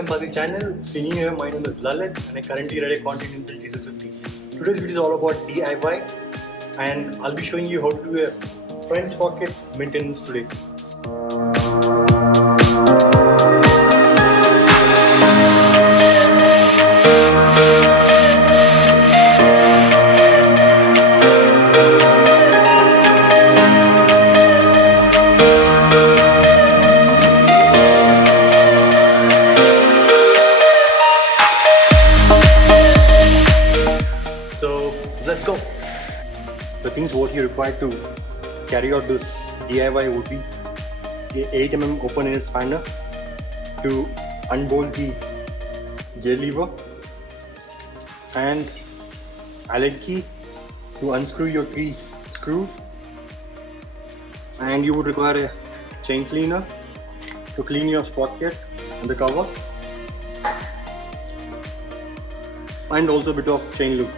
welcome back to the channel. If you're new here, my name is Lalit and I currently ride a Continental T650. Today's video is all about DIY and I'll be showing you how to do a front sprocket maintenance today. Let's go. The things what you require to carry out this DIY would be a 8mm open-ended spanner to unbolt the gear lever and Allen key to unscrew your 3 screws, and you would require a chain cleaner to clean your sprocket and the cover, and also a bit of chain lube.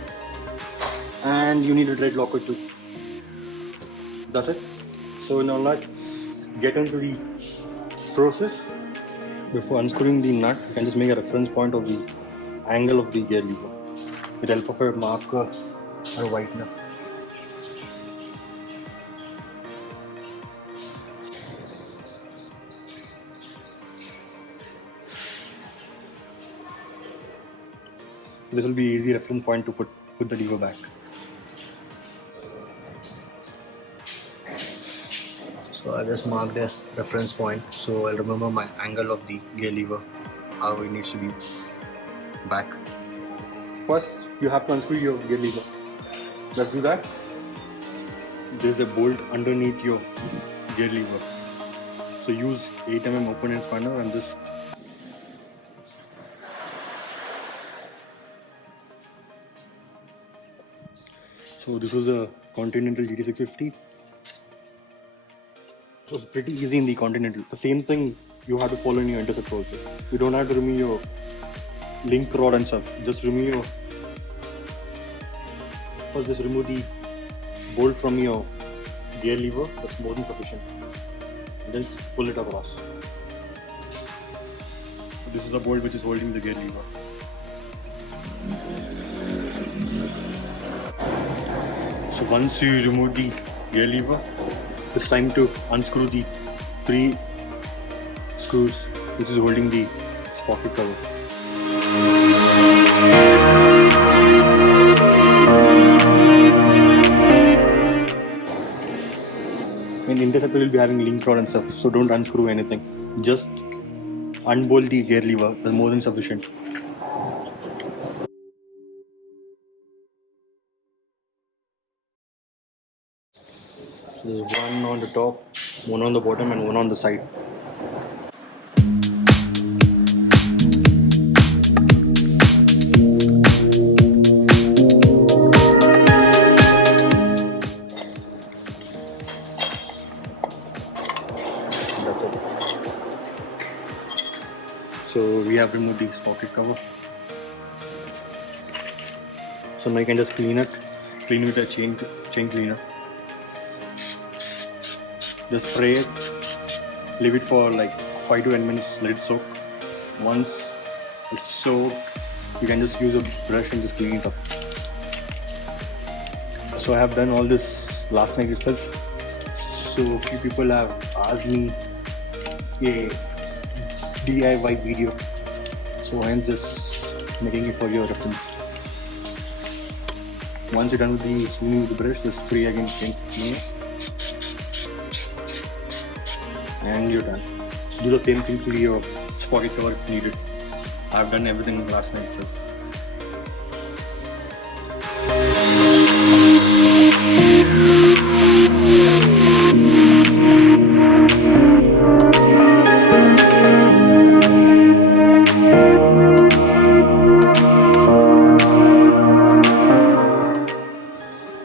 And you need a thread locker too. That's it. So now let's get into the process. Before unscrewing the nut, you can just make a reference point of the angle of the gear lever with the help of a marker or a whitener. This will be an easy reference point to put the lever back. So I just marked a reference point so I'll remember my angle of the gear lever, how it needs to be back. First you have to unscrew your gear lever. Let's do that. There's a bolt underneath your gear lever. So use 8mm open-end spanner and this. So this was a Continental GT650. So it's pretty easy in the Continental. The same thing you have to follow in your Interceptor also. You don't have to remove your link rod and stuff. Just remove your... First just remove the bolt from your gear lever. That's more than sufficient. And then pull it across. This is the bolt which is holding the gear lever. So once you remove the gear lever, it's time to unscrew the 3 screws which is holding the sprocket cover. In Interceptor will be having link rod and stuff, so don't unscrew anything. Just unbolt the gear lever, that's more than sufficient. So there's one on the top, one on the bottom and one on the side. That's it. So we have removed the sprocket cover. So now you can just clean with a chain cleaner. Just spray it, leave it for like 5 to 10 minutes, let it soak. Once it's soaked, you can just use a brush and just clean it up. So I have done all this last night itself. So few people have asked me a DIY video. So I am just making it for your reference. Once you're done with the cleaning with the brush, just spray again, clean it. And you're done. Do the same thing to your sprocket cover if needed. I've done everything last night itself.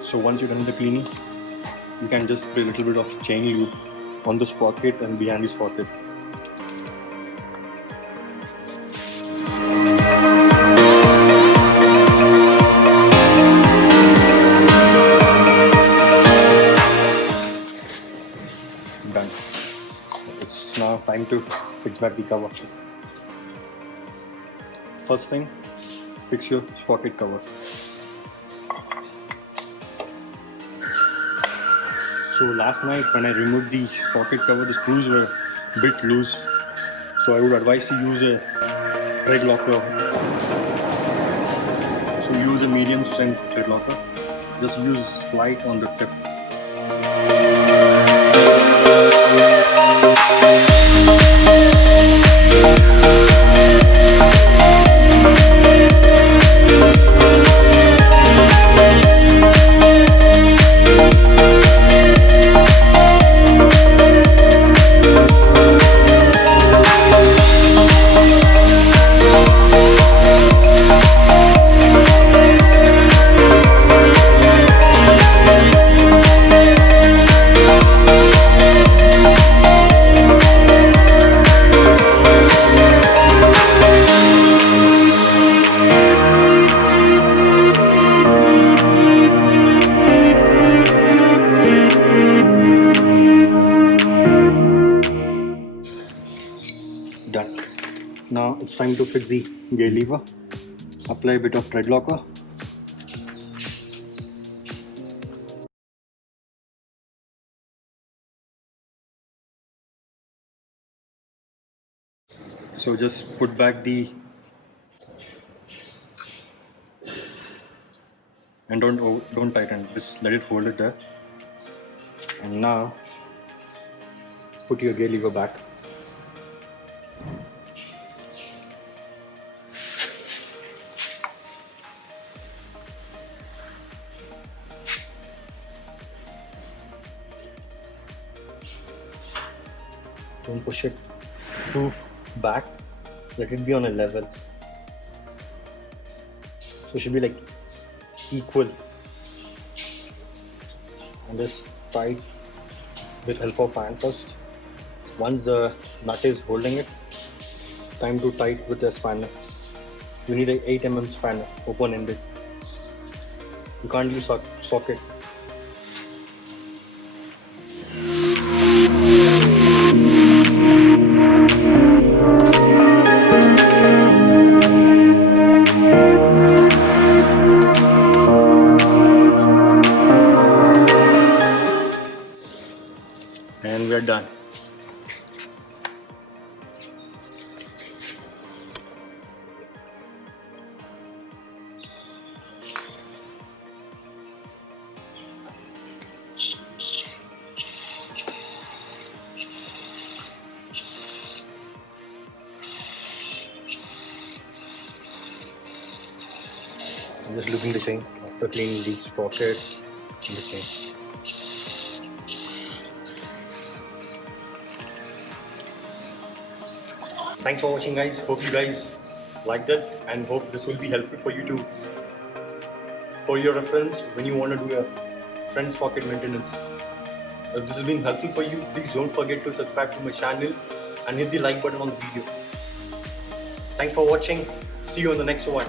So once you're done with the cleaning, you can just spray a little bit of chain lube on the sprocket and behind the sprocket. Done. It's now time to fix back the cover. first thing, fix your sprocket cover. So last night when I removed the sprocket cover, the screws were a bit loose. So I would advise to use a thread locker. So use a medium strength thread locker. Just use slide on the tip. Done. Now it's time to fix the gear lever. Apply a bit of thread locker. So just put back the and don't tighten. Just let it hold it there. And now put your gear lever back. Don't push it too back, let it be on a level. So it should be like equal. And just tight with help of iron first. Once the nut is holding it, time to tight with a spanner. You need an 8 mm spanner, open-ended. You can't use socket. And we are done. I'm just looking the chain after cleaning the sprocket and the chain. Thanks for watching, guys. Hope you guys liked it and hope this will be helpful for you too. For your reference, when you want to do a front sprocket maintenance. If this has been helpful for you, please don't forget to subscribe to my channel and hit the like button on the video. Thanks for watching. See you on the next one.